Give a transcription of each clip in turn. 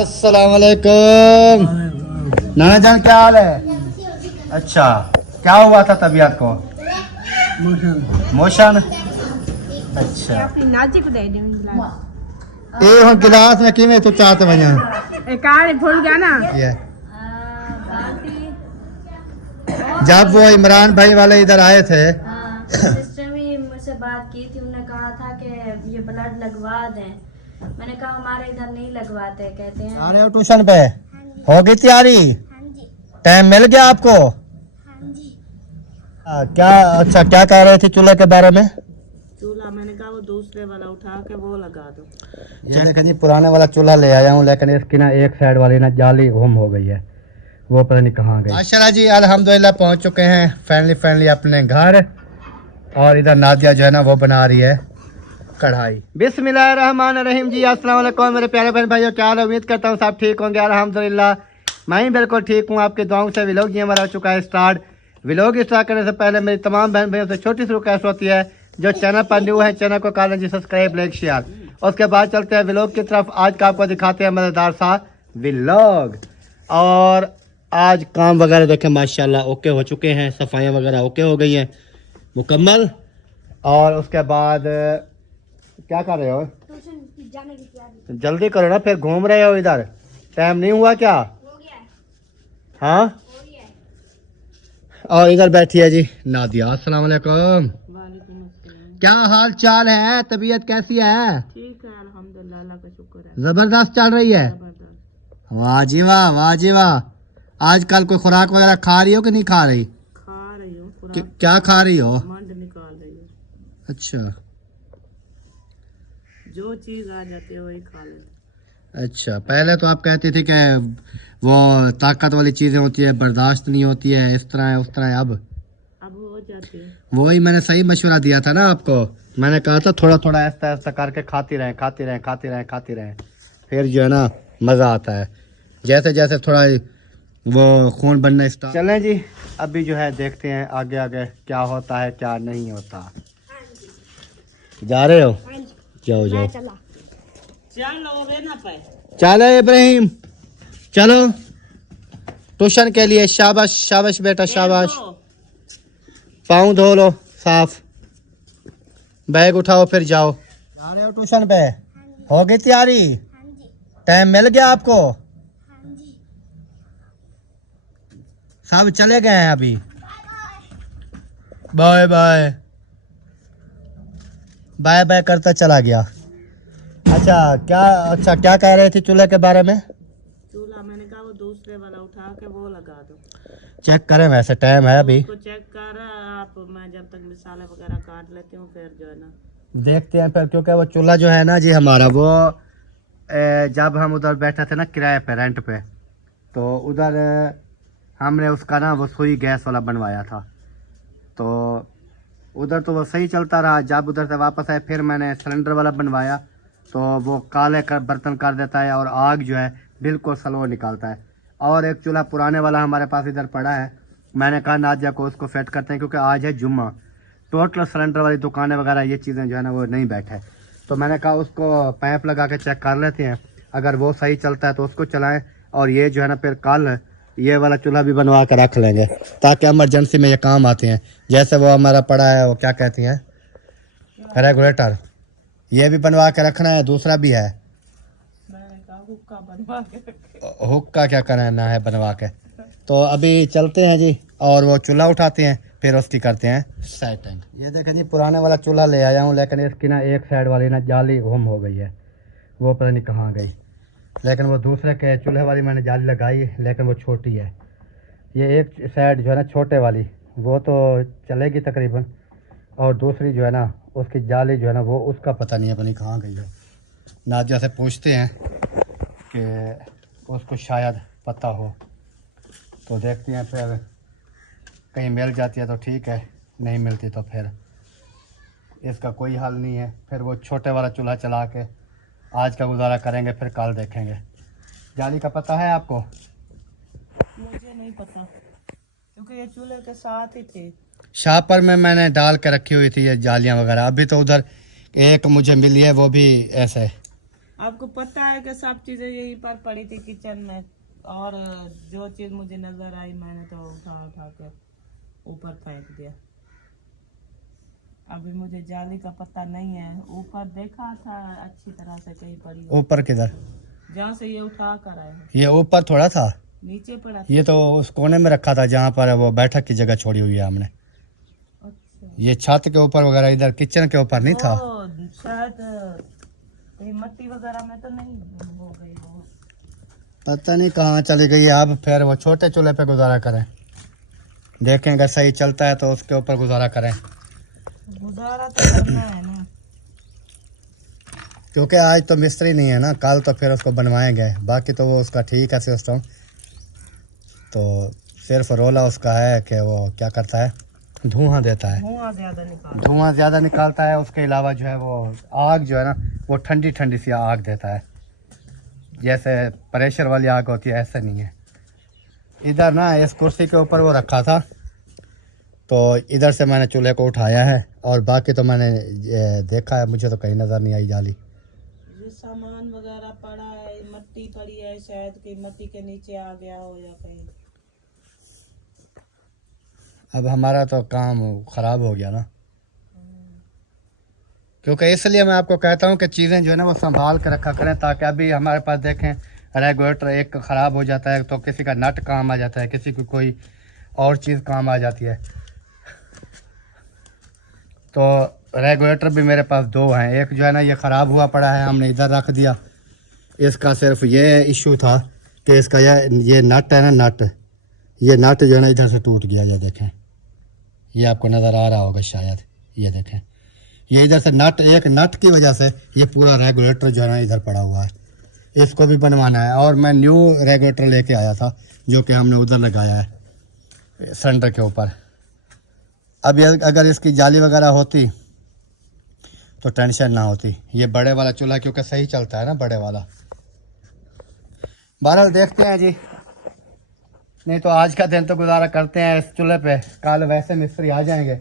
अस्सलाम वालेकुम। नाना जान क्या हाल है? अच्छा, क्या हुआ था तबीयत को? मोशन। अच्छा, ये हम गिलास में किमें तू चाहते भैया भूल गया ना। ये जब वो इमरान भाई वाले इधर आए थे सिस्टर भी मुझसे बात की थी, उन्होंने कहा था कि ये ब्लड लगवा दें। मैंने कहा हमारे इधर नहीं लगवाते, कहते हैं। आ रहे हो ट्यूशन पे? हो गई तैयारी? टाइम मिल गया आपको? क्या अच्छा क्या कह रहे थे चूल्हे के बारे में? चूल्हा मैंने कहा वो दूसरे वाला उठा के वो लगा दो। ये देखें जी, पुराने वाला चूल्हा ले आया हूँ, लेकिन इसकी ना एक साइड वाली ना जाली गुम हो गई है, वो पता नहीं कहाँ गई। माशाल्लाह जी, अल्हम्दुलिल्लाह पहुँच चुके हैं फैमिली अपने घर। और इधर नादिया जो है ना वो बना रही है कढ़ाई। बिस्मिल्लाहिर्रहमानिर्रहीम जी, अस्सलाम वालेकुम मेरे प्यारे बहन भाइयों, क्या हाल है? उम्मीद करता हूँ सब ठीक होंगे। अल्हम्दुलिल्लाह मैं ही बिल्कुल ठीक हूँ। आपकी दुआओं से व्लॉग ये हमारा हो चुका है स्टार्ट। व्लॉग स्टार्ट करने से पहले मेरी तमाम बहन भाइयों से छोटी सी रिक्वेस्ट होती है, जो चैनल पर न्यू है चैनल को कर लीजिए सब्सक्राइब, लाइक, शेयर। उसके बाद चलते हैं व्लॉग की तरफ। आज का आपको दिखाते हैं मज़ेदार सा व्लॉग। और आज काम वगैरह देखें माशाल्लाह ओके हो चुके हैं, सफाइयाँ वगैरह ओके हो गई हैं मुकम्मल। और उसके बाद क्या कर रहे हो? जाने की तैयारी जल्दी करो ना, फिर घूम रहे हो इधर, टाइम नहीं हुआ क्या? हो गया है, हाँ। हो गया है। और इधर बैठी है जी नादिया। अस्सलाम वालेकुम। क्या हाल चाल है? तबीयत कैसी है? ठीक है अल्हम्दुलिल्लाह, अल्लाह का शुक्र है। जबरदस्त चल रही है। जबरदस्त। वाह जी वाह, वाह जी वाह। आजकल कोई खुराक वगैरह खा रही हो कि नहीं खा रही? खा रही हूँ क्या खा रही हो? मंड निकाल रही हूँ। अच्छा जो चीज आ जाती है वही खा लेते। अच्छा, पहले तो आप कहती थी कि वो ताकत वाली चीजें होती है, बर्दाश्त नहीं होती है, इस तरह है उस तरह है। अब हो जाती है। वही मैंने सही मशवरा दिया था ना आपको। मैंने कहा था थोड़ा थोड़ा ऐसा ऐसा करके खाती रहें, खाती रहें, खाती रहें, खाती रहें, फिर जो है ना मज़ा आता है। जैसे जैसे थोड़ा वो खून बनना स्टार्ट। चलें जी, अभी जो है देखते हैं आगे आगे क्या होता है क्या नहीं होता। जा रहे हो? जाओ जाओ, चलो वे ना पाए। चलो इब्राहिम, चलो ट्यूशन के लिए। शाबाश शाबाश बेटा शाबाश। पाँव धो लो साफ, बैग उठाओ फिर जाओ। जा रहे हो ट्यूशन पे? हो गई तैयारी? टाइम मिल गया आपको? सब चले गए हैं अभी? बाय बाय बाय बाय करता चला गया। अच्छा क्या कह रहे थे चूल्हे के बारे में? चूल्हा मैंने कहा वो दूसरे वाला उठा के वो लगा दो। चेक करें, वैसे टाइम है अभी। उसको चेक कर आप, मैं जब तक मिसाले वगैरह काट लेती हूँ फिर जो है ना देखते हैं फिर, क्योंकि वो चूल्हा जो है ना जी हमारा वो जब हम उधर बैठे थे ना किराए पे रेंट पे, तो उधर हमने उसका ना वो सुई गैस वाला बनवाया था। तो उधर तो वो सही चलता रहा। जब उधर से वापस आए फिर मैंने सिलेंडर वाला बनवाया, तो वो काले कर बर्तन कर देता है और आग जो है बिल्कुल स्लो निकालता है। और एक चूल्हा पुराने वाला हमारे पास इधर पड़ा है, मैंने कहा नादिया को उसको फिट करते हैं, क्योंकि आज है जुम्मा, टोटल सिलेंडर वाली दुकानें वगैरह ये चीज़ें जो है ना वो नहीं बैठे। तो मैंने कहा उसको पाइप लगा के चेक कर लेते हैं, अगर वो सही चलता है तो उसको चलाएं। और ये जो है ना फिर कल ये वाला चूल्हा भी बनवा कर रख लेंगे, ताकि इमरजेंसी में ये काम आते हैं। जैसे वो हमारा पड़ा है, वो क्या कहती हैं, रेगुलेटर, ये भी बनवा के रखना है, दूसरा भी है। मैंने कहा हुक्का बनवा के हुक्का क्या करना है बनवा के। तो अभी चलते हैं जी, और वो चूल्हा उठाते हैं फिर उसकी करते हैं सेटिंग। ये देखें जी, पुराने वाला चूल्हा ले आया हूँ, लेकिन इसकी ना एक साइड वाली ना जाली गुम हो गई है, वो पता नहीं कहाँ गई। लेकिन वो दूसरे के चूल्हे वाली मैंने जाली लगाई, लेकिन वो छोटी है। ये एक साइड जो है ना छोटे वाली वो तो चलेगी तकरीबन, और दूसरी जो है ना उसकी जाली जो है ना वो उसका पता नहीं है, पता नहीं कहाँ गई है। नादिया से पूछते हैं कि उसको शायद पता हो, तो देखते हैं फिर कहीं मिल जाती है तो ठीक है, नहीं मिलती तो फिर इसका कोई हल नहीं है। फिर वो छोटे वाला चूल्हा चला के आज का गुजारा करेंगे, फिर कल देखेंगे। जाली का पता है आपको? मुझे नहीं पता, क्योंकि ये चूल्हे के साथ ही थे। शापर में मैंने डाल के रखी हुई थी ये जालियाँ वगैरह। अभी तो उधर एक मुझे मिली है, वो भी ऐसे आपको पता है कि सब चीजें यहीं पर पड़ी थी किचन में, और जो चीज मुझे नजर आई मैंने तो उठा उठा के ऊपर फेंक दिया। अभी मुझे जाली का पता नहीं है, ऊपर देखा था अच्छी तरह से कहीं पड़ी हो, ऊपर किधर? जहाँ से ये उठा कर आए हैं। ये ऊपर थोड़ा था, नीचे पड़ा था। ये तो उस कोने में रखा था जहाँ पर वो बैठक की जगह छोड़ी हुई है हमने। अच्छा, ये छत के ऊपर वगैरह इधर किचन के ऊपर नहीं था। वो शायद कहीं मट्टी वगैरह में तो नहीं हो गई वो। पता नहीं कहाँ चली गई है। अब फिर वो छोटे चूल्हे पे गुजारा करें, देखें अगर सही चलता है तो उसके ऊपर गुजारा करें, गुजारा तो करना है ना। क्योंकि आज तो मिस्त्री नहीं है ना, कल तो फिर उसको बनवाएंगे। बाकी तो वो उसका ठीक है सिस्टम, तो सिर्फ रोला उसका है कि वो क्या करता है, धुआं देता है, धुआं ज्यादा निकाल। धुआं ज़्यादा निकालता है। उसके अलावा जो है वो आग जो है ना, वो ठंडी ठंडी सी आग देता है, जैसे प्रेशर वाली आग होती है ऐसे नहीं है। इधर ना इस कुर्सी के ऊपर वो रखा था, तो इधर से मैंने चूल्हे को उठाया है, और बाकी तो मैंने देखा है, मुझे तो कहीं नज़र नहीं आई जाली। ये सामान वगैरह पड़ा है, मट्टी पड़ी है, शायद कि मट्टी के नीचे आ गया हो या कहीं। अब हमारा तो काम ख़राब हो गया ना, क्योंकि इसलिए मैं आपको कहता हूँ कि चीज़ें जो है ना वो संभाल कर रखा करें, ताकि अभी हमारे पास देखें रेगुलेटर एक ख़राब हो जाता है तो किसी का नट काम आ जाता है, किसी को कोई और चीज़ काम आ जाती है। तो रेगुलेटर भी मेरे पास दो हैं, एक जो है ना ये ख़राब हुआ पड़ा है, हमने इधर रख दिया। इसका सिर्फ ये इशू था कि इसका ये नट है ना, नट, ये नट जो है ना इधर से टूट गया। ये देखें, ये आपको नज़र आ रहा होगा शायद, ये देखें, ये इधर से नट, एक नट की वजह से ये पूरा रेगुलेटर जो है ना इधर पड़ा हुआ है। इसको भी बनवाना है, और मैं न्यू रेगुलेटर लेके आया था जो कि हमने उधर लगाया है सिलेंडर के ऊपर। अब ये अगर इसकी जाली वगैरह होती तो टेंशन ना होती। ये बड़े वाला चूल्हा क्योंकि सही चलता है ना, बड़े वाला। बहरहाल देखते हैं जी, नहीं तो आज का दिन तो गुजारा करते हैं इस चूल्हे पे। कल वैसे मिस्त्री आ जाएंगे,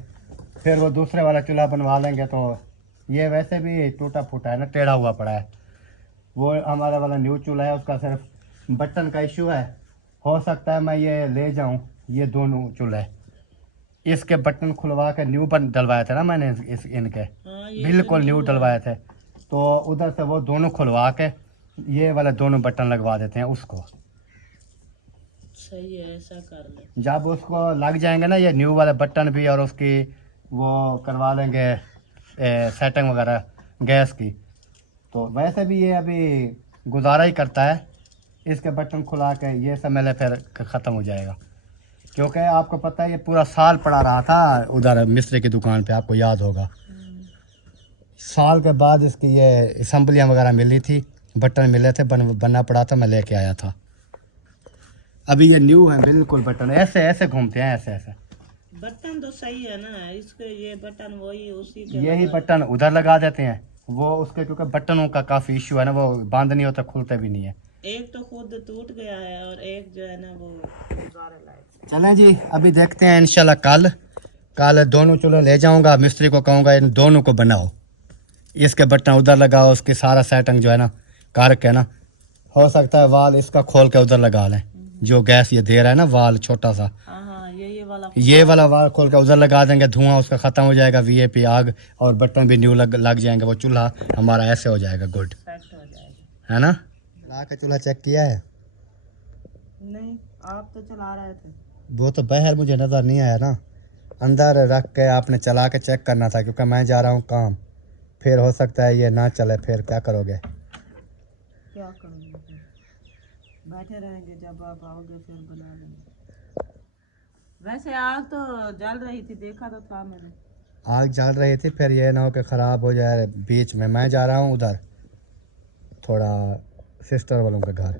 फिर वो दूसरे वाला चूल्हा बनवा लेंगे। तो ये वैसे भी टूटा फूटा है ना, टेढ़ा हुआ पड़ा है। वो हमारा वाला न्यू चूल्हा है, उसका सिर्फ बटन का इशू है। हो सकता है मैं ये ले जाऊं, ये दोनों चूल्हे, इसके बटन खुलवा के न्यू बन डलवाए थे ना मैंने, इस इनके बिल्कुल न्यू डलवाए थे। तो उधर से वो दोनों खुलवा के ये वाले दोनों बटन लगवा देते हैं उसको। सही है, ऐसा कर ले। जब उसको लग जाएंगे ना ये न्यू वाले बटन भी, और उसकी वो करवा लेंगे सेटिंग वगैरह गैस की, तो वैसे भी ये अभी गुजारा ही करता है। इसके बटन खुला के ये सब मेले फिर ख़त्म हो जाएगा, क्योंकि आपको पता है ये पूरा साल पड़ा रहा था उधर मिस्त्री की दुकान पे, आपको याद होगा। साल के बाद इसकी ये असम्बलियाँ वगैरह मिली थी, बटन मिले थे, बनना पड़ा था, मैं लेके आया था। अभी ये न्यू है बिल्कुल, बटन ऐसे ऐसे घूमते हैं, ऐसे ऐसे। बटन तो सही है ना इसके, ये बटन वही उसी के यही लगा है। बटन उधर लगा देते हैं वो उसके, क्योंकि बटनों का काफ़ी इशू है ना, वो बंद नहीं होता, खुलते भी नहीं है। एक तो खुद टूट गया है और एक जो है ना वो गुजारे लायक। चलें जी, अभी देखते हैं इंशाल्लाह। कल दोनों चूल्हे ले जाऊंगा, मिस्त्री को कहूँगा इन दोनों को बनाओ, इसके बटन उधर लगाओ, उसकी सारा सेटिंग जो है ना करके ना, हो सकता है वाल इसका खोल के उधर लगा लें, जो गैस ये दे रहा है ना वाल छोटा सा, हाँ, ये वाला वाल खोल के उधर लगा देंगे, धुआं उसका ख़त्म हो जाएगा, वीआईपी आग, और बटन भी न्यू लग जाएंगे, वो चूल्हा हमारा ऐसे हो जाएगा गुड, सेट हो जाएगा। है ना। चला के चूल्हा चेक किया है? नहीं, आप तो चला रहे थे। वो तो बाहर मुझे नज़र नहीं आया ना, अंदर रख के आपने चला के चेक करना था, क्योंकि मैं जा रहा हूँ काम, फिर हो सकता है ये ना चले, फिर क्या करोगे? क्या करोगे फिर? बैठे रहेंगे, जब आप आओगे फिर बना लेंगे। वैसे आग तो जल रही थी, देखा तो था मैंने। आग जल रही थी, फिर ये ना हो कि ख़राब हो जाए बीच में। मैं जा रहा हूँ उधर थोड़ा सिस्टर वालों के घर,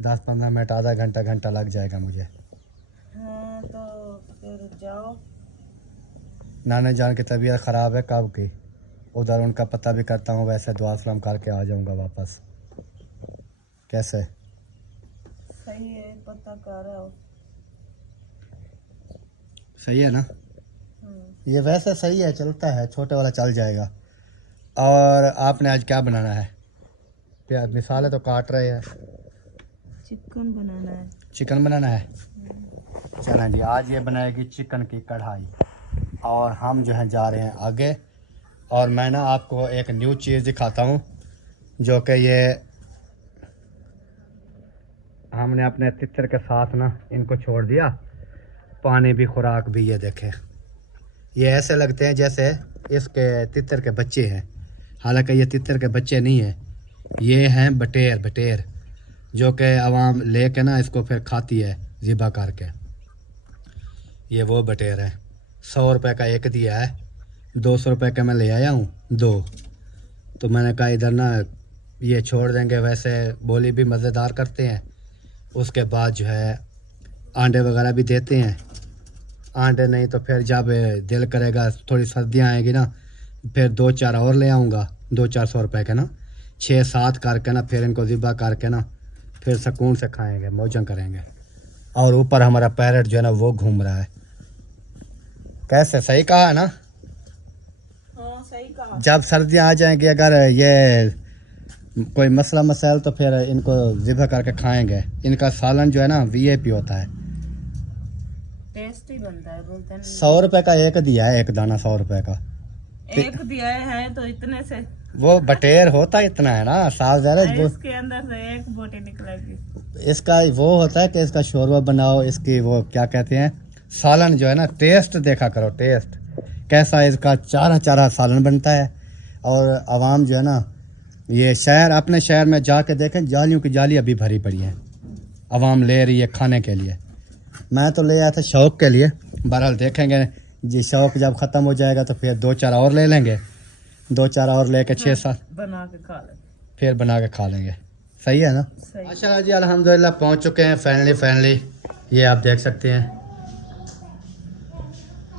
10-15 मिनट, आधा घंटा लग जाएगा मुझे। हाँ, तो फिर जाओ। नाना जान की तबीयत ख़राब है कब की, उधर उनका पता भी करता हूँ, वैसे दुआ सलाम करके आ जाऊँगा वापस। कैसे? सही है, पता कर रहा हो। सही है ना? हाँ। ये वैसे सही है, चलता है, छोटे वाला चल जाएगा। और आपने आज क्या बनाना है? प्याज मिसाले तो काट रहे हैं। चिकन बनाना है। चिकन बनाना है। चलें जी, आज ये बनाएगी चिकन की कढ़ाई। और हम जो है जा रहे हैं आगे। और मैं ना आपको एक न्यू चीज़ दिखाता हूँ, जो कि ये हमने अपने तितर के साथ ना इनको छोड़ दिया। पानी भी, खुराक भी, ये देखें। ये ऐसे लगते हैं जैसे इसके तितर के बच्चे हैं, हालांकि ये तितर के बच्चे नहीं हैं। ये हैं बटेर, बटेर जो कि आवाम ले के ना इसको फिर खाती है ज़िबा करके। ये वो बटेर है। 100 रुपये का एक दिया है, 200 रुपये का मैं ले आया हूँ 2। तो मैंने कहा इधर ना ये छोड़ देंगे, वैसे बोली भी मज़ेदार करते हैं। उसके बाद जो है अंडे वगैरह भी देते हैं। अंडे नहीं तो फिर जब दिल करेगा, थोड़ी सर्दियाँ आएगी ना, फिर 2-4 और ले आऊँगा, 200-400 रुपये के ना, 6-7 करके ना, फिर इनको ज़िबा करके ना, फिर सुकून से खाएंगे, मौजं करेंगे। और ऊपर हमारा पैरट जो है ना वो घूम रहा है। कैसे, सही कहा है ना? हाँ सही कहा। जब सर्दियाँ आ जाएंगी, अगर ये कोई मसला मसाइल, तो फिर इनको ज़िबा करके खाएंगे। इनका सालन जो है ना VIP होता है। टेस्टी बनता है बोलते हैं। 100 रुपये का एक दिया है, एक दाना 100 रुपये का। एक दिया है तो इतने से वो बटेर होता इतना है ना, साफ ज़्यादा। इसके अंदर से एक बोटी निकलेगी। इसका वो होता है कि इसका शोरबा बनाओ, इसकी वो क्या कहते हैं, सालन जो है ना, टेस्ट देखा करो, टेस्ट कैसा है इसका। चारा चारा सालन बनता है। और आवाम जो है ना, ये शहर, अपने शहर में जाके देखें, जालियों की जाली अभी भरी पड़ी है, आवाम ले रही है खाने के लिए। मैं तो ले आया था शौक़ के लिए। बहरहाल देखेंगे जी, शौक़ जब ख़त्म हो जाएगा तो फिर 2-4 और ले लेंगे, 2-4 और लेके 6-7 बना के खा ले, फिर बना के खा लेंगे। सही है ना? सही। माशाल्लाह जी, अल्हम्दुलिल्लाह पहुंच चुके हैं फाइनली। ये आप देख सकते हैं।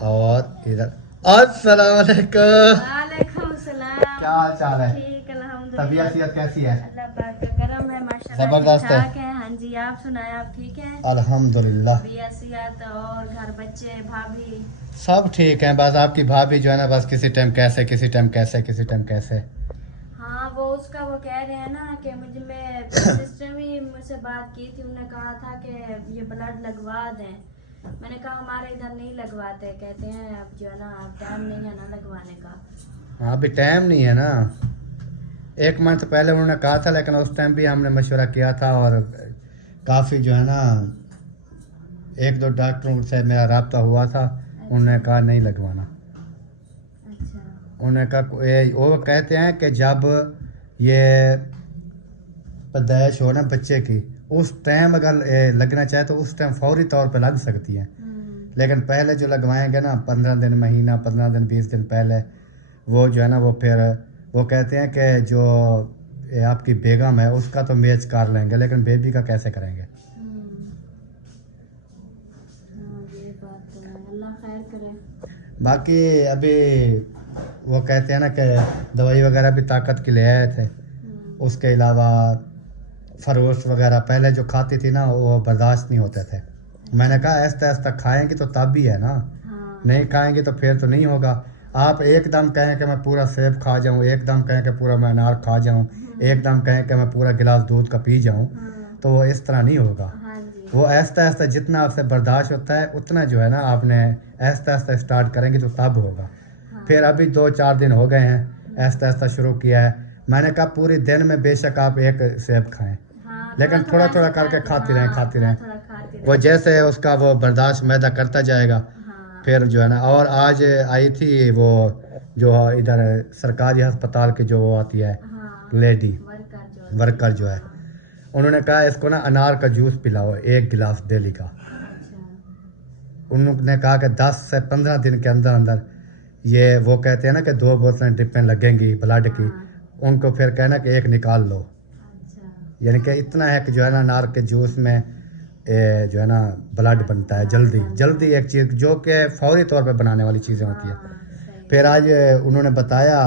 और इधर अस्सलाम वालेकुम। वालेकुम सलाम। क्या हाल चाल है? ठीक, अल्हम्दुलिल्लाह। तबीयत सेहत कैसी है? अल्लाह पाक का करम है, माशाल्लाह जबरदस्त है। ठीक-ठाक है। हाँ जी, आप सुनाए, आप ठीक हैं? अल्हम्दुलिल्लाह तबीयत और घर, बच्चे, भाभी सब ठीक हैं। बस आपकी भाभी जो है ना, बस किसी टाइम कैसे, किसी टाइम कैसे, किसी टाइम कैसे। हाँ, वो उसका वो कह रहे हैं ना कि मैं सिस्टर भी मुझसे बात की थी, उन्होंने कहा था कि ये ब्लड लगवा दें। मैंने कहा हमारे इधर नहीं लगवाते, कहते हैं अब जो है ना टाइम नहीं है ना लगवाने का। हाँ, अभी टाइम नहीं है ना। 1 मंथ पहले उन्होंने कहा था, लेकिन उस टाइम भी हमने मशवरा किया था। और काफ़ी जो है ना 1-2 डॉक्टरों से मेरा रब्ता हुआ था। उन्होंने कहा नहीं लगवाना। अच्छा। उन्होंने कहा, वो कहते हैं कि जब ये पैदाइश हो ना बच्चे की, उस टाइम अगर लगना चाहे तो उस टाइम फौरी तौर पे लग सकती है। लेकिन पहले जो लगवाएंगे ना, 15 दिन, महीना, 15 दिन, 20 दिन पहले, वो जो है ना, वो फिर वो कहते हैं कि जो आपकी बेगम है उसका तो मैच कर लेंगे, लेकिन बेबी का कैसे करेंगे? ये बात तो है, अल्लाह खैर करे। बाकी अभी वो कहते हैं ना कि दवाई वगैरह भी ताकत की ले आए थे। उसके अलावा फरोश वगैरह पहले जो खाती थी ना, वो बर्दाश्त नहीं होते थे। मैंने कहा ऐसा ऐसा खाएंगी तो तब भी है ना, नहीं खाएंगी तो फिर तो नहीं होगा। आप एकदम कहें कि मैं पूरा सेब खा जाऊं, एकदम कहें कि पूरा मैं अनार खा जाऊं, एकदम कहें कि मैं पूरा गिलास दूध का पी जाऊं, तो वो इस तरह नहीं होगा। वो ऐसा ऐसा जितना आपसे बर्दाश्त होता है उतना जो है ना आपने ऐसा ऐसा स्टार्ट करेंगे तो तब होगा। फिर अभी 2-4 दिन हो गए हैं ऐसा ऐसा शुरू किया है। मैंने कहा पूरे दिन में बेशक आप 1 सेब खाएं, लेकिन थोड़ा थोड़ा करके खाती रहें। वो जैसे उसका वो बर्दाश्त मैदा करता जाएगा, फिर जो है ना। और आज आई थी वो जो इधर सरकारी अस्पताल की जो वो आती है लेडी वर्कर जो है, उन्होंने कहा इसको ना अनार का जूस पिलाओ 1 गिलास डेली का। उन्होंने कहा कि 10 से 15 दिन के अंदर अंदर ये वो कहते हैं ना कि 2 बोतलें ड्रिपें लगेंगी ब्लड की, उनको फिर कहना कि 1 निकाल लो। यानी कि इतना है कि जो है ना अनार के जूस में जो है ना ब्लड बनता है जल्दी जल्दी, एक चीज़ जो कि फौरी तौर पे बनाने वाली चीज़ें होती है। फिर आज उन्होंने बताया,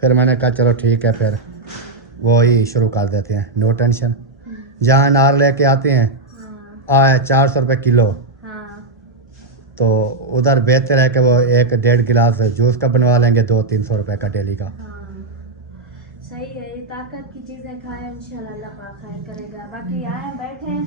फिर मैंने कहा चलो ठीक है, फिर वो ही शुरू कर देते हैं, नो टेंशन। जहाँ अनार लेके आते हैं 400 रुपये किलो, तो उधर बेहतर है कि वो 1-1.5 गिलास जूस का बनवा लेंगे 200-300 रुपए का डेली का। हाँ सही है, ये ताकत की चीजें खाएं, इंशाल्लाह अल्लाह पाक खैर करेगा। बाकी आए बैठे हैं।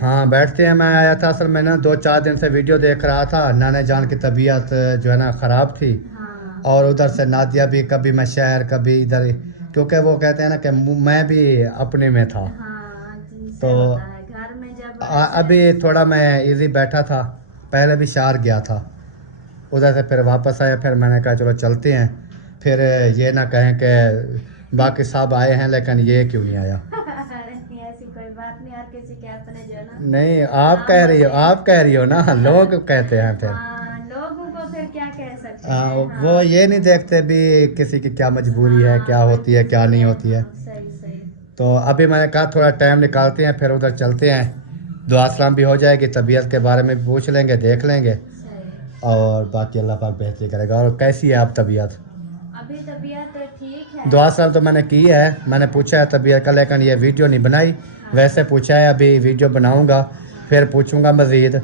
हाँ बैठते हैं। मैं आया था असल में ना 2-4 दिन से वीडियो देख रहा था। नाना जान की तबीयत जो है ना ख़राब थी, हाँ और उधर से नादिया भी, कभी मैं शहर कभी इधर, क्योंकि वो कहते हैं ना कि मैं भी अपने में था। हाँ जिनसे तो होता है घर में जब अभी थोड़ा मैं इजी बैठा था, पहले भी शहर गया था, उधर से फिर वापस आया। फिर मैंने कहा चलो चलते हैं, फिर ये ना कहें कि बाकी सब आए हैं लेकिन ये क्यों नहीं आया। अरे ऐसी कोई बात नहीं, हर किसी के अपने जो है ना। नहीं आप कह रही हो, आप कह रही हो ना, लोग कहते हैं फिर। हाँ लोगों को फिर क्या कह सकते हाँ, हैं। वो ये नहीं देखते भी किसी की क्या मजबूरी है, क्या होती है क्या नहीं होती है। सही सही। तो अभी मैंने कहा थोड़ा टाइम निकालते हैं, फिर उधर चलते हैं, दुआ सलाम भी हो जाएगी, तबीयत के बारे में भी पूछ लेंगे, देख लेंगे, सही। और बाकी अल्लाह पाक बेहतरी करेगा। और कैसी है आप तबीयत? अभी तबीयत ठीक है। दुआ सलाम तो मैंने की है, मैंने पूछा है तबीयत का, लेकिन ये वीडियो नहीं बनाई। वैसे पूछा है, अभी वीडियो बनाऊंगा फिर पूछूंगा मज़ीद,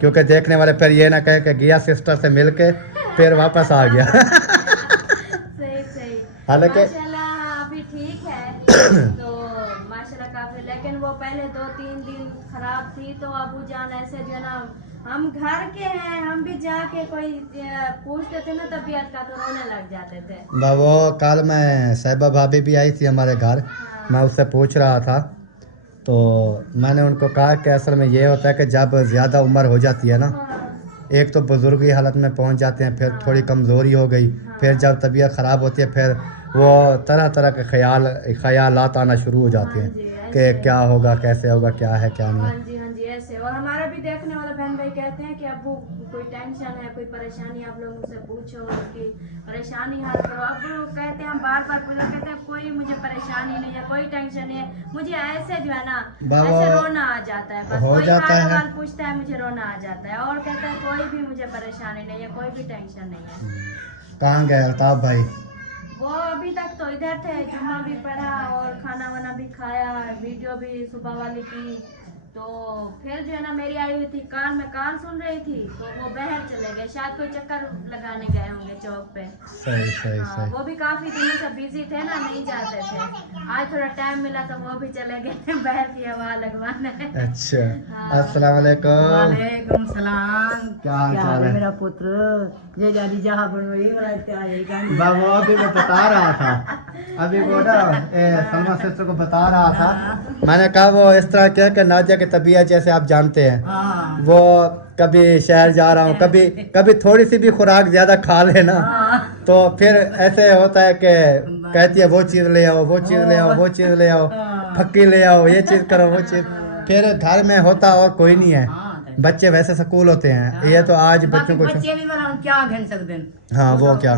क्योंकि देखने वाले फिर ये ना कहे कि गया सिस्टर से मिल के फिर वापस आ गया। सही सही। हालांकि माशाल्लाह अभी ठीक है तो माशाल्लाह काफी, लेकिन वो पहले 2-3 दिन खराब थी तो अबू जान ऐसे जो है ना, हम घर के हैं, हम भी जाके कोई पूछते थे ना तबीयत का तो रोने लग जाते थे। वो कल मैं साहिबा भाभी भी आई थी हमारे घर, मैं उससे पूछ रहा था, तो मैंने उनको कहा कि असल में ये होता है कि जब ज़्यादा उम्र हो जाती है ना, एक तो बुजुर्ग की हालत में पहुंच जाते हैं, फिर थोड़ी कमज़ोरी हो गई, फिर जब तबीयत ख़राब होती है फिर वो तरह तरह के ख्यालात आना शुरू हो जाते हैं कि क्या होगा, कैसे होगा, क्या है क्या नहीं। हाँ जी ऐसे। और हमारा भी देखने वाले बहन भाई कहते हैं कि अबू कोई टेंशन है, कोई परेशानी, आप लोग मुझसे पूछो, उसकी परेशानी हल करो। अब वो कहते हैं बार बार कहते हैं कोई मुझे परेशानी नहीं है, कोई टेंशन नहीं है, मुझे ऐसे जो है ना ऐसे रोना आ जाता है, बस कोई हाल पूछता है मुझे रोना आ जाता है, और कहता है कोई भी मुझे परेशानी नहीं है, कोई भी टेंशन नहीं है। कहाँ गए अल्ताफ भाई? वो अभी तक तो इधर थे, जुम्मा भी पढ़ा और खाना वाना भी खाया, वीडियो भी सुबह वाली की, तो फिर जो है ना मेरी आई हुई थी कार में, कार सुन रही थी तो वो बाहर चले गए, शायद कोई चक्कर लगाने गए होंगे चौक पे। सही सही हाँ, सही। वो भी काफी दिनों से बिजी थे ना, नहीं जाते थे, आज थोड़ा टाइम मिला तो वो भी चले गए बाहर की हवा लगवाने। अच्छा, हाँ। अस्सलाम वालेकुम। वालेकुम सलाम। क्या हाल चाल है? मेरा पुत्र ये दादी जहाँ बनवाई वो अभी मैं बता रहा था, अभी वो ना सलमा सिस्टर को बता रहा था, मैंने कहा वो इस तरह क्या कि नादिया की तबीयत जैसे आप जानते हैं, हाँ वो कभी शहर जा रहा हूँ, कभी थोड़ी सी भी खुराक ज्यादा खा लेना तो फिर ऐसे होता है कि कहती है वो चीज़ ले आओ, वो चीज़ ले आओ, वो चीज़ ले आओ, फक्की ले आओ, ये चीज़ करो, वो चीज़। फिर घर में होता और कोई नहीं है, बच्चे वैसे स्कूल होते हैं, ये तो आज बच्चों को बच्चे भी बना क्या घन सकते हैं। हाँ वो क्या,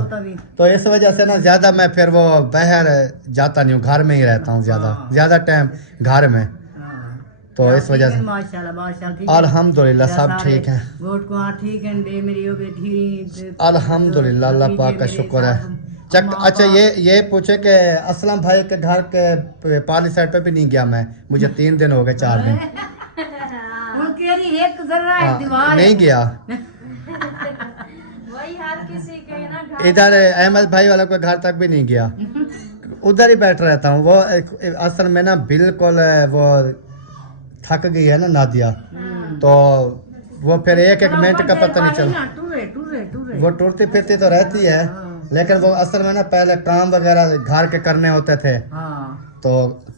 तो इस वजह से ना ज़्यादा मैं फिर वो बाहर जाता नहीं हूँ, घर में ही रहता हूँ ज़्यादा टाइम घर में, तो इस वजह से माशाल्लाह माशाल्लाह ठीक है। अल्हम्दुलिल्लाह सब ठीक है, गोट को हाँ ठीक है, दे मेरी हो बेटी अल्हम्दुलिल्लाह अल्लाह पाक का शुक्र है। अच्छा ये पूछे कि असलम भाई के घर के पाली साइड पे भी नहीं गया मैं, मुझे 3 दिन हो गए 4 दिन उनकी एक जरा हाँ, दीवार नहीं गया। वही हर किसी के ना घर इधर अहमद भाई वालों के घर तक भी नहीं गया, उधर ही बैठ रहता हूँ। वो असल में ना बिल्कुल वो थक गई है ना नादिया, तो वो फिर एक मिनट का पता नहीं चला, वो टूटती फिरती तो रहती है, लेकिन वो असल में ना पहले काम वगैरह घर के करने होते थे, तो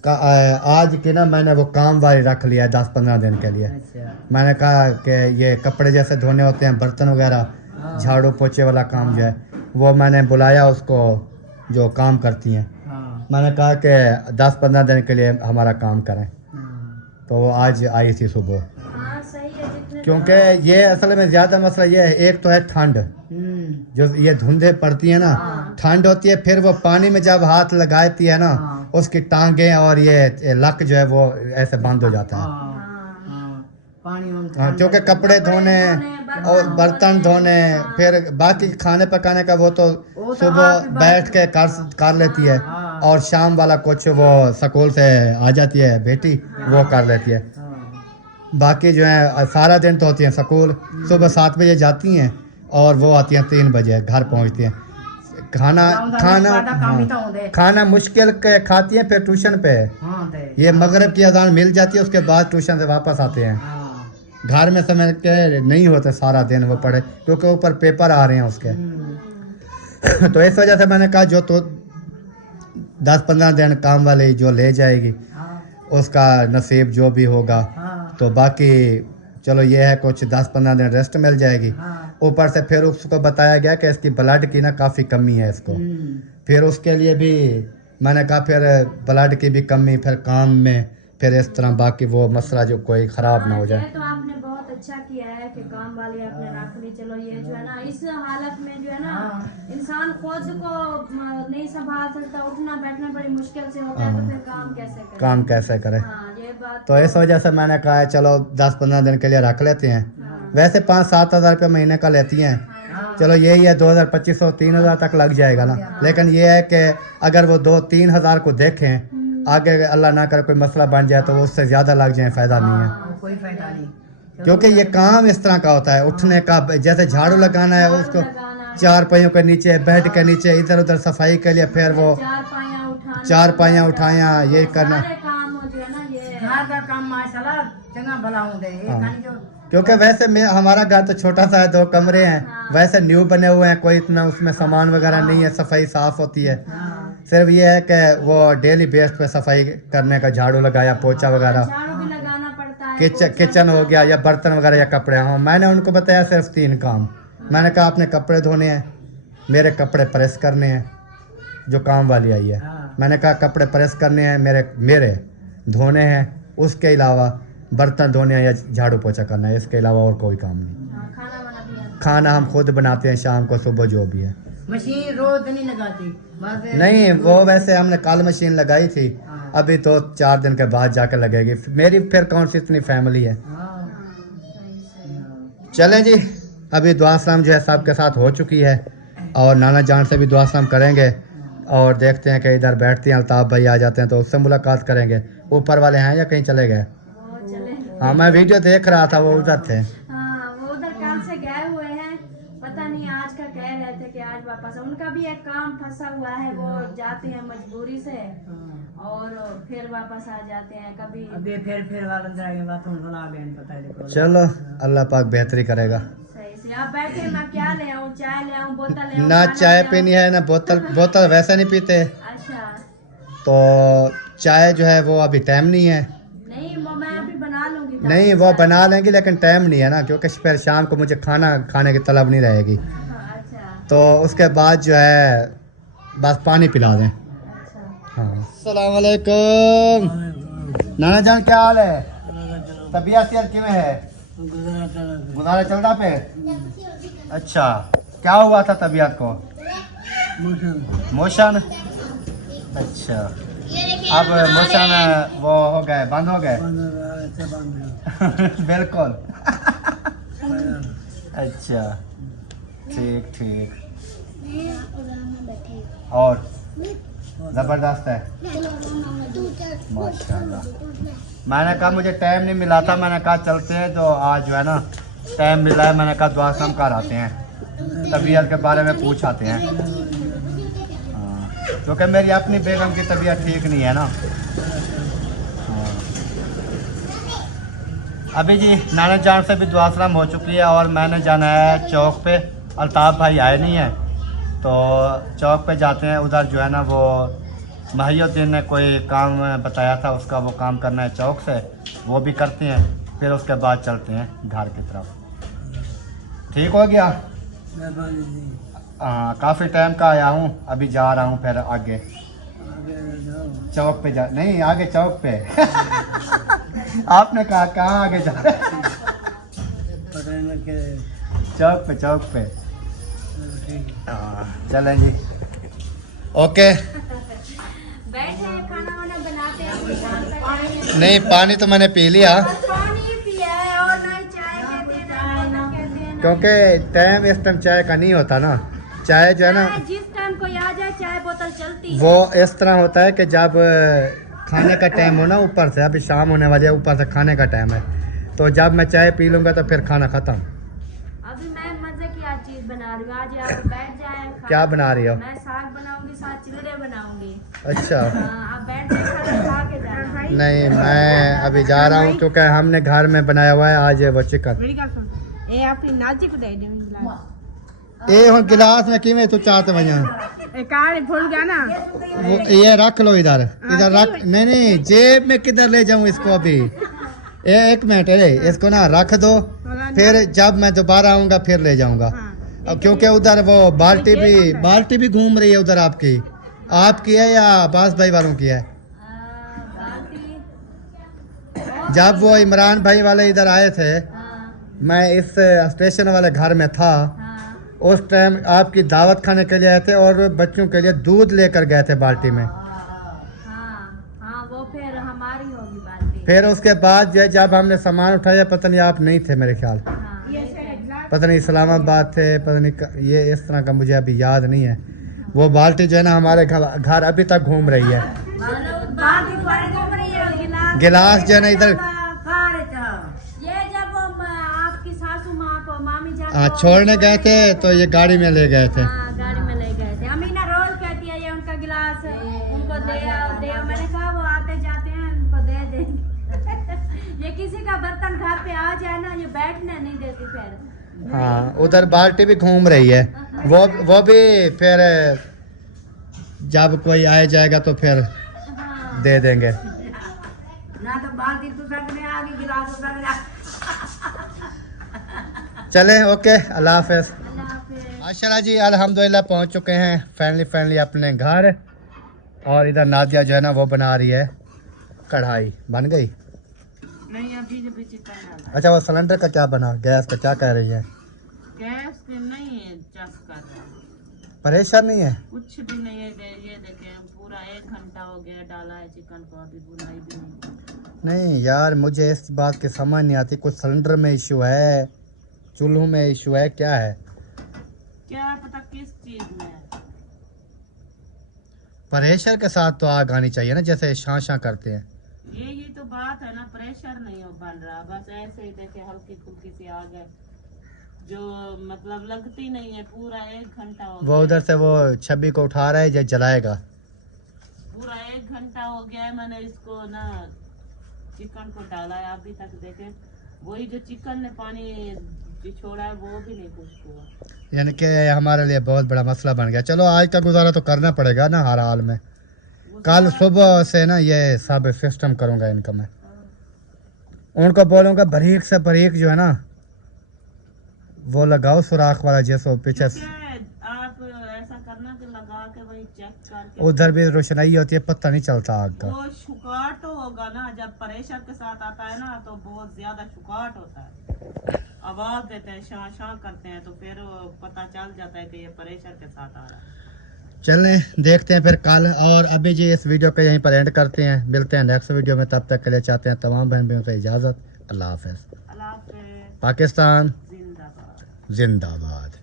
आज की ना मैंने वो काम वाली रख लिया है 10-15 दिन के लिए। मैंने कहा कि ये कपड़े जैसे धोने होते हैं, बर्तन वगैरह, झाड़ू पोछे वाला काम जो है, वो मैंने बुलाया उसको जो काम करती हैं, मैंने कहा कि 10-15 दिन के लिए हमारा काम करें, तो वो आज आई थी सुबह। हाँ सही है, जितने क्योंकि ये असल में ज़्यादा मसला ये है, एक तो है ठंड, जो ये धुंधे पड़ती है ना, ठंड होती है, फिर वो पानी में जब हाथ लगाती है ना, उसकी टांगे और ये लक जो है वो ऐसे बंद हो जाता है। हाँ, क्योंकि कपड़े धोने और बर्तन धोने, फिर बाकी खाने पकाने का वो तो सुबह बैठ के कर लेती है, और शाम वाला कुछ वो स्कूल से आ जाती है बेटी, वो कर लेती है। बाकी जो है सारा दिन तो होती हैं स्कूल, सुबह 7 बजे जाती हैं और वो आती हैं 3 बजे घर पहुंचती हैं। खाना खाना मुश्किल के खाती हैं, फिर ट्यूशन पे ये मगरिब की अजान मिल जाती है, उसके बाद ट्यूशन से वापस आते हैं। घर में समय के नहीं होते सारा दिन वो पढ़े, क्योंकि ऊपर पेपर आ रहे हैं उसके। तो इस वजह से मैंने कहा जो तो 10-15 दिन काम वाली जो ले जाएगी उसका नसीब जो भी होगा। तो बाकी चलो ये है कुछ 10-15 दिन रेस्ट मिल जाएगी। ऊपर से फिर उसको बताया गया कि इसकी ब्लड की ना काफ़ी कमी है इसको, फिर उसके लिए भी मैंने कहा फिर ब्लड की भी कमी, फिर काम में फिर इस तरह बाकी वो मसला जो कोई ख़राब ना हो जाए। तो आपने बहुत अच्छा किया है कि काम वाली आपने रख ली। चलो ये जो है ना इस हालत में जो है ना इंसान खुद को नहीं संभाल सकता, उठना बैठना बड़ी मुश्किल से होता है, तो फिर काम कैसे करे। ये बात तो इस वजह से मैंने कहा है चलो 10-15 दिन के लिए रख लेते हैं। वैसे 5-7 हज़ार रुपये महीने का लेती हैं, चलो यही है 2,000-2,500-3 हज़ार तक लग जाएगा ना। लेकिन ये है कि अगर वो 2-3 हज़ार को देखें, आगे अल्लाह ना करे कोई मसला बन जाए तो उससे ज़्यादा लग जाए, फ़ायदा नहीं है। कोई फायदा नहीं, क्योंकि ये काम इस तरह का होता है, उठने का जैसे झाड़ू लगाना है उसको 4 पहियों के नीचे, बेड के नीचे, इधर उधर सफाई के लिए, फिर वो 4 पाइयाँ उठाया, ये करना। घर का काम माशाल्लाह चंगा भला होंगे। क्योंकि वैसे हमारा घर तो छोटा सा है, 2 कमरे हैं, वैसे न्यू बने हुए हैं, कोई इतना उसमें सामान वगैरह नहीं है, सफाई साफ होती है। सिर्फ ये है कि वो डेली बेस पे सफाई करने का, झाड़ू लगाया, पोछा वगैरह, किचन हो गया, या बर्तन वगैरह या कपड़े। हाँ मैंने उनको बताया सिर्फ 3 काम। मैंने कहा आपने कपड़े धोने हैं, मेरे कपड़े प्रेस करने हैं, जो काम वाली आई है। मैंने कहा कपड़े प्रेस करने हैं मेरे धोने हैं, उसके अलावा बर्तन धोने हैं या झाड़ू पोछा करना है, इसके अलावा और कोई काम नहीं। खाना हम खुद बनाते हैं, शाम को सुबह जो भी है। मशीन रोज नहीं लगाती? नहीं, वो वैसे हमने कल मशीन लगाई थी, अभी तो 4 दिन के बाद जाकर लगेगी। मेरी फिर कौन सी इतनी फैमिली है। चलें जी, अभी दुआ सलाम जो है सबके साथ हो चुकी है, और नाना जान से भी दुआ सलाम करेंगे, और देखते हैं कि इधर बैठते हैं, अल्ताफ़ भाई आ जाते हैं तो उससे मुलाकात करेंगे। ऊपर वाले हैं या कहीं चले गए? हाँ मैं वीडियो देख रहा था, वो उधर थे। वो उधर कल से गए हुए हैं, पता नहीं आज का कह रहे थे कि आज वापस। उनका भी एक काम फंसा हुआ है, वो जाते हैं मजबूरी से और फिर वापस आ जाते हैं। कभी अभी फिर वाला अंदर आगे बात हम बना लें, पता है। चलो अल्लाह पाक बेहतरी करेगा। सही से आप बैठे, मैं क्या ले आऊं? चाय ले आऊं, बोतल ले आऊं? ना चाय पीनी है ना बोतल वैसे नहीं पीते। अच्छा, तो चाय जो है वो अभी टाइम नहीं है। नहीं वो मैं अभी बना लूंगी। नहीं वो बना लेंगे, लेकिन टाइम नहीं है ना, क्योंकि फिर शाम को मुझे खाना खाने की तलब नहीं रहेगी। अच्छा, तो उसके बाद जो है बस पानी पिला दें। हाँ। अस्सलाम वालेकुम नाना जान, क्या हाल है? तबीयत सेहत किमें है? गुजारा चल रहा पे? अच्छा, क्या हुआ था तबीयत को? मोशन। अच्छा, अब मोशन वो हो गए, बंद हो गए? बिल्कुल। अच्छा, ठीक। और ज़बरदस्त है माशाल्लाह। मैंने कहा मुझे टाइम नहीं मिला था, मैंने कहा चलते हैं, तो आज जो है ना टाइम मिला है, मैंने कहा दुआ सलाम कर आते हैं, तबीयत के बारे में पूछ आते हैं। हाँ, क्योंकि मेरी अपनी बेगम की तबीयत ठीक नहीं है ना। हाँ। अभी जी नाना जान से भी दुआ सलाम हो चुकी है, और मैंने जाना है चौक पे। अल्ताफ़ भाई आए नहीं हैं, तो चौक पे जाते हैं। उधर जो है ना वो महिउद्दीन ने कोई काम बताया था, उसका वो काम करना है चौक से, वो भी करते हैं, फिर उसके बाद चलते हैं घर की तरफ। ठीक हो गया? हाँ, काफ़ी टाइम का आया हूँ, अभी जा रहा हूँ फिर आगे चौक पे जा, नहीं आगे चौक पे। आपने कहा कहाँ आगे जा रहे? चौक पे। चलें जी, ओके। बैठे हैं, खाना वाना बनाते हैं। नहीं पानी तो मैंने पी लिया, पानी पिया है और ना ही चाय कहते हैं ना कहते हैं। क्योंकि टाइम इस टाइम चाय का नहीं होता ना। चाय जो है ना जिस टाइम को आ जाए चाय बोतल चलती है। वो इस तरह होता है कि जब खाने का टाइम हो ना, ऊपर से अभी शाम होने वाली है, ऊपर से खाने का टाइम है, तो जब मैं चाय पी लूँगा तो फिर खाना ख़त्म। अभी मैं मजे की आज चीज बना रही हूँ। आज आप बैठ जाए। क्या बना रही हो? मैं साग बनाऊंगी, साथ चिल्ले बनाऊंगी। अच्छा। हाँ, आप बैठ जाए, खाना खा के जाना। नहीं, मैं अभी जा रहा हूँ क्योंकि हमने घर में बनाया हुआ है आज वो चिकन। ये आपकी नाची को दे दूँ ये हम गिलास में किमें तू चाहते भैया कार भूल गया ना। वो ये रख लो इधर इधर रख। नहीं नहीं, जेब में किधर ले जाऊँ इसको अभी? एक मिनट इसको ना रख दो, फिर जब मैं दोबारा आऊँगा फिर ले जाऊँगा। अब क्योंकि उधर वो बाल्टी भी घूम रही है उधर। आपकी है या अब्बास भाई वालों की है? जब वो इमरान भाई वाले इधर आए थे, मैं इस स्टेशन वाले घर में था, उस टाइम आपकी दावत खाने के लिए आए थे और बच्चों के लिए दूध लेकर गए थे बाल्टी में। हाँ, वो फिर हमारी होगी बाल्टी। फिर उसके बाद जब हमने सामान उठाया, पता नहीं आप नहीं थे मेरे ख्याल, पता नहीं इस्लामाबाद थे, पता नहीं ये इस तरह का मुझे अभी याद नहीं है। वो बाल्टी जो है ना हमारे घर अभी तक घूम रही है। गिलास जो है ना इधर छोड़ने गए थे तो ये गाड़ी में ले गए थे। गाड़ी में ले गए थे। अमीना रोज कहती है ये उनका गिलास उनको दे आओ। मैंने कहा वो आते जाते हैं, उनको दे देंगे। ये किसी का बर्तन घर पे आ जाए ना, ये बैठने नहीं देती फिर। हाँ, उधर बाल्टी भी घूम रही है। वो भी फिर जब कोई आ जाएगा तो फिर दे देंगे। ना तो बाल्टी तो सकने आ गई, गिलास तो सकने। चलें, ओके, अल्लाह हाफ़िज़। माशाल्लाह जी, अल्हम्दुलिल्लाह पहुंच चुके हैं फाइनली अपने घर। और इधर नादिया जो है ना वो बना रही है कढ़ाई। बन गई? नहीं, अभी जो भी चिकन डाला। अच्छा, वो सिलेंडर का क्या बना? गैस का क्या कह रही है? गैस के नहीं है, चस कर रहा है। परेशान नहीं है? कुछ भी नहीं है। ये देखें, पूरा 1 घंटा हो गया डाला है चिकन को, अभी बुनाई भी नहीं। नहीं यार, मुझे इस बात की समझ नहीं आती। कुछ सिलेंडर में इशू है, चूल्हों में इशू है, क्या है? क्या पता किस चीज में है। प्रेशर के साथ तो आग आनी चाहिए ना, जैसे शां करते हैं। ये तो बात है ना, प्रेशर नहीं हो बन रहा, बस ऐसे ही देखे हल्की फुल्की सी आग है जो मतलब लगती नहीं है। पूरा 1 घंटा हो गया। वो उधर से वो छब्बी को उठा रहा है, जो जलाएगा। पूरा 1 घंटा हो गया है, मैंने इसको ना चिकन को डाला है, अभी तक देखे वही जो चिकन ने पानी छोड़ा है वो भी नहीं कुछ हुआ। यानी कि हमारे लिए बहुत बड़ा मसला बन गया। चलो, आज का गुजारा तो करना पड़ेगा ना हर हाल में। कल सुबह से ना ये सब सिस्टम करूँगा इनका मैं। उनको बोलूँगा बारीक से बारीक जो है ना वो लगाओ सुराख वाला, जैसे पीछे आप ऐसा करना कि लगा के वही चेक करके। उधर भी रोशनाई होती है, पता नहीं चलता आग का। वो शुकाट तो होगा ना, जब प्रेशर के साथ आता है ना तो बहुत ज्यादा शुकाट होता है। आवाज देते हैं, शां शां करते हैं, तो फिर पता चल जाता है कि ये प्रेशर के साथ आ रहा है। चलें, देखते हैं फिर कल। और अभी जी इस वीडियो पे यहीं पर एंड करते हैं। मिलते हैं नेक्स्ट वीडियो में, तब तक के लिए चाहते हैं तमाम बहन भाइयों से इजाज़त। अल्लाह हाफ़िज़। अल्लाह हाफ़िज़। पाकिस्तान जिंदाबाद। जिंदाबाद।